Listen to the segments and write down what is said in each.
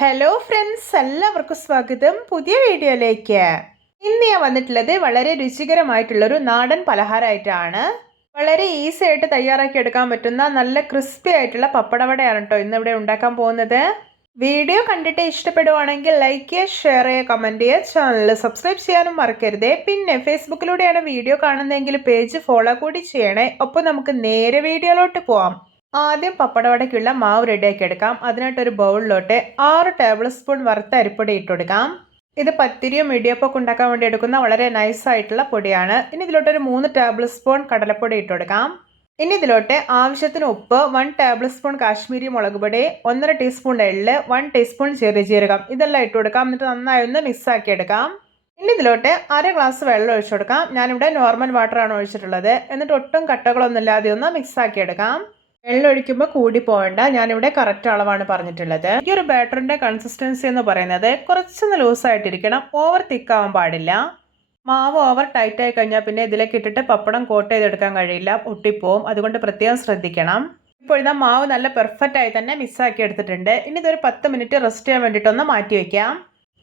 Hello friends, എല്ലാവർക്കും സ്വാഗതം പുതിയ വീഡിയോയിലേക്ക്. ഇന്ന് ഞാൻ വന്നിട്ടുള്ളത് വളരെ രുചികരമായിട്ടുള്ളൊരു നാടൻ പലഹാരമായിട്ടാണ്. വളരെ ഈസി ആയിട്ട് തയ്യാറാക്കി എടുക്കാൻ പറ്റുന്ന നല്ല ക്രിസ്പി ആയിട്ടുള്ള പപ്പടവടയാണ് കേട്ടോ ഇന്ന് ഇവിടെ ഉണ്ടാക്കാൻ പോകുന്നത്. വീഡിയോ കണ്ടിട്ട് ഇഷ്ടപ്പെടുവാണെങ്കിൽ ലൈക്ക് ചെയ്യുക, ഷെയർ ചെയ്യുക, കമൻറ്റ് ചെയ്യുക, ചാനൽ സബ്സ്ക്രൈബ് ചെയ്യാനും മറക്കരുതേ. പിന്നെ ഫേസ്ബുക്കിലൂടെയാണ് വീഡിയോ കാണുന്നതെങ്കിൽ പേജ് ഫോളോ കൂടി ചെയ്യണേ. ഒപ്പം നമുക്ക് നേരെ വീഡിയോയിലോട്ട് പോവാം. ആദ്യം പപ്പടവടയ്ക്കുള്ള മാവ് റെഡിയാക്കി എടുക്കാം. അതിനായിട്ടൊരു ബൗളിലോട്ട് 6 ടേബിൾ സ്പൂൺ വറുത്ത അരിപ്പൊടി ഇട്ടുകൊടുക്കാം. ഇത് പത്തിരിയും ഇടിയപ്പമൊക്കെ ഉണ്ടാക്കാൻ വേണ്ടി എടുക്കുന്ന വളരെ നൈസായിട്ടുള്ള പൊടിയാണ്. ഇനി ഇതിലോട്ടൊരു 3 ടേബിൾ സ്പൂൺ കടലപ്പൊടി ഇട്ടുകൊടുക്കാം. ഇനി ഇതിലോട്ട് ആവശ്യത്തിന് ഉപ്പ്, 1 ടേബിൾ സ്പൂൺ കാശ്മീരി മുളക് പൊടി, 1.5 ടീസ്പൂൺ എള്ള്, 1 ടീസ്പൂൺ ചെറിയ ജീരകം ഇതെല്ലാം ഇട്ട് കൊടുക്കാം. എന്നിട്ട് നന്നായി ഒന്ന് മിക്സാക്കി എടുക്കാം. ഇനി ഇതിലോട്ട് 1/2 ഗ്ലാസ് വെള്ളം ഒഴിച്ചു കൊടുക്കാം. ഞാനിവിടെ നോർമൽ വാട്ടറാണ് ഒഴിച്ചിട്ടുള്ളത്. എന്നിട്ട് ഒട്ടും കട്ടകളൊന്നും ഇല്ലാതെ ഒന്ന് മിക്സാക്കി എടുക്കാം. വെള്ളം ഒഴിക്കുമ്പോൾ കൂടി പോകണ്ട, ഞാനിവിടെ കറക്റ്റ് അളവാണ് പറഞ്ഞിട്ടുള്ളത്. ഈ ഒരു ബാറ്ററിന്റെ കൺസിസ്റ്റൻസി എന്ന് പറയുന്നത് കുറച്ചൊന്ന് ലൂസായിട്ടിരിക്കണം, ഓവർ തിക്കാവാൻ പാടില്ല. മാവ് ഓവർ ടൈറ്റ് ആയി കഴിഞ്ഞാൽ പിന്നെ ഇതിലേക്ക് ഇട്ടിട്ട് പപ്പടം കോട്ട് ചെയ്തെടുക്കാൻ കഴിയില്ല, ഒട്ടിപ്പോവും. അതുകൊണ്ട് പ്രത്യേകം ശ്രദ്ധിക്കണം. ഇപ്പോൾ ഇതാ മാവ് നല്ല പെർഫെക്റ്റ് ആയി തന്നെ മിക്സാക്കി എടുത്തിട്ടുണ്ട്. ഇനി ഇതൊരു 10 മിനിറ്റ് റെസ്റ്റ് ചെയ്യാൻ വേണ്ടിയിട്ടൊന്ന് മാറ്റി വയ്ക്കാം.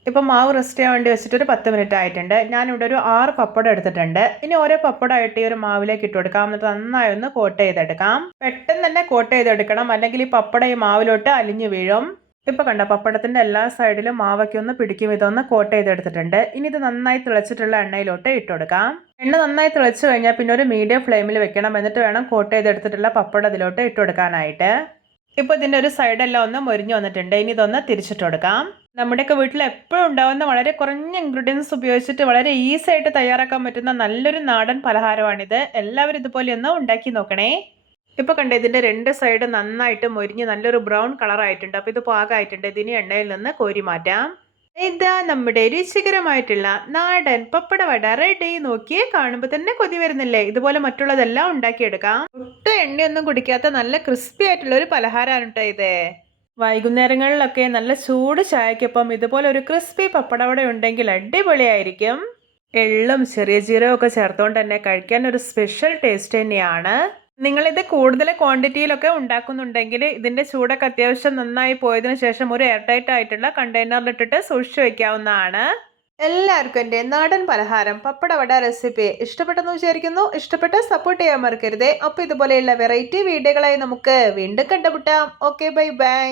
ഇപ്പം മാവ് റെസ്റ്റ് ചെയ്യാൻ വേണ്ടി വെച്ചിട്ട് ഒരു 10 മിനിറ്റ് ആയിട്ടുണ്ട്. ഞാനിവിടെ ഒരു 6 പപ്പടം എടുത്തിട്ടുണ്ട്. ഇനി ഓരോ പപ്പടമായിട്ട് ഈ ഒരു മാവിലേക്ക് ഇട്ട് കൊടുക്കാം. എന്നിട്ട് നന്നായി ഒന്ന് കോട്ട് ചെയ്തെടുക്കാം. പെട്ടെന്ന് തന്നെ കോട്ട് ചെയ്തെടുക്കണം, അല്ലെങ്കിൽ ഈ പപ്പടം ഈ മാവിലോട്ട് അലിഞ്ഞു വീഴും. ഇപ്പൊ കണ്ട പപ്പടത്തിന്റെ എല്ലാ സൈഡിലും മാവൊക്കെ ഒന്ന് പിടിക്കും. ഇതൊന്ന് കോട്ട് ചെയ്തെടുത്തിട്ടുണ്ട്. ഇനി ഇത് നന്നായി തിളച്ചിട്ടുള്ള എണ്ണയിലോട്ട് ഇട്ട് കൊടുക്കാം. എണ്ണ നന്നായി തിളച്ചു കഴിഞ്ഞാൽ പിന്നെ ഒരു മീഡിയം ഫ്ലെയിമിൽ വെക്കണം. എന്നിട്ട് വേണം കോട്ട് ചെയ്തെടുത്തിട്ടുള്ള പപ്പടം ഇതിലോട്ട് ഇട്ട് കൊടുക്കാനായിട്ട്. ഇപ്പോൾ ഇതിൻ്റെ ഒരു സൈഡെല്ലാം ഒന്ന് മൊരിഞ്ഞു വന്നിട്ടുണ്ട്. ഇനി ഇതൊന്ന് തിരിച്ചിട്ട് കൊടുക്കാം. നമ്മുടെയൊക്കെ വീട്ടിൽ എപ്പോഴും ഉണ്ടാകുന്ന വളരെ കുറഞ്ഞ ഇൻഗ്രീഡിയൻസ് ഉപയോഗിച്ചിട്ട് വളരെ ഈസി ആയിട്ട് തയ്യാറാക്കാൻ പറ്റുന്ന നല്ലൊരു നാടൻ പലഹാരമാണിത്. എല്ലാവരും ഇതുപോലെ ഒന്ന് ഉണ്ടാക്കി നോക്കണേ. ഇപ്പോൾ കണ്ടേ ഇതിൻ്റെ 2 സൈഡ് നന്നായിട്ട് മൊരിഞ്ഞ് നല്ലൊരു ബ്രൗൺ കളറായിട്ടുണ്ട്. അപ്പോൾ ഇത് പാകമായിട്ടുണ്ട്. ഇതിന് എണ്ണയിൽ നിന്ന് കോരി മാറ്റാം. ഇതാ നമ്മുടെ രുചികരമായിട്ടുള്ള നാടൻ പപ്പടവട റെഡി. നോക്കിയേ, കാണുമ്പോൾ തന്നെ കൊതി വരുന്നില്ലേ? ഇതുപോലെ മറ്റുള്ളതെല്ലാം ഉണ്ടാക്കിയെടുക്കാം. ഒട്ടും എണ്ണയൊന്നും കുടിക്കാത്ത നല്ല ക്രിസ്പി ആയിട്ടുള്ള ഒരു പലഹാരമാണ് കേട്ടോ ഇത്. വൈകുന്നേരങ്ങളിലൊക്കെ നല്ല ചൂട് ചായക്കൊപ്പം ഇതുപോലെ ഒരു ക്രിസ്പി പപ്പടവട ഉണ്ടെങ്കിൽ അടിപൊളിയായിരിക്കും. എള്ളും ചെറിയ ജീരകവും ഒക്കെ ചേർത്തുകൊണ്ട് തന്നെ കഴിക്കാൻ ഒരു സ്പെഷ്യൽ ടേസ്റ്റ് തന്നെയാണ്. നിങ്ങളിത് കൂടുതൽ ക്വാണ്ടിറ്റിയിലൊക്കെ ഉണ്ടാക്കുന്നുണ്ടെങ്കിൽ ഇതിൻ്റെ ചൂടൊക്കെ അത്യാവശ്യം നന്നായി പോയതിനു ശേഷം ഒരു എയർ ടൈറ്റ് ആയിട്ടുള്ള കണ്ടെയ്നറിലിട്ടിട്ട് സൂക്ഷിച്ചു വയ്ക്കാവുന്നതാണ്. എല്ലാവർക്കും എൻ്റെ നാടൻ പലഹാരം പപ്പടവട റെസിപ്പി ഇഷ്ടപ്പെട്ടെന്ന് വിചാരിക്കുന്നു. ഇഷ്ടപ്പെട്ട സപ്പോർട്ട് ചെയ്യാൻ മറക്കരുതേ. അപ്പോൾ ഇതുപോലെയുള്ള വെറൈറ്റി വീഡിയോകളായി നമുക്ക് വീണ്ടും കണ്ടുമുട്ടാം. Okay, bye bye.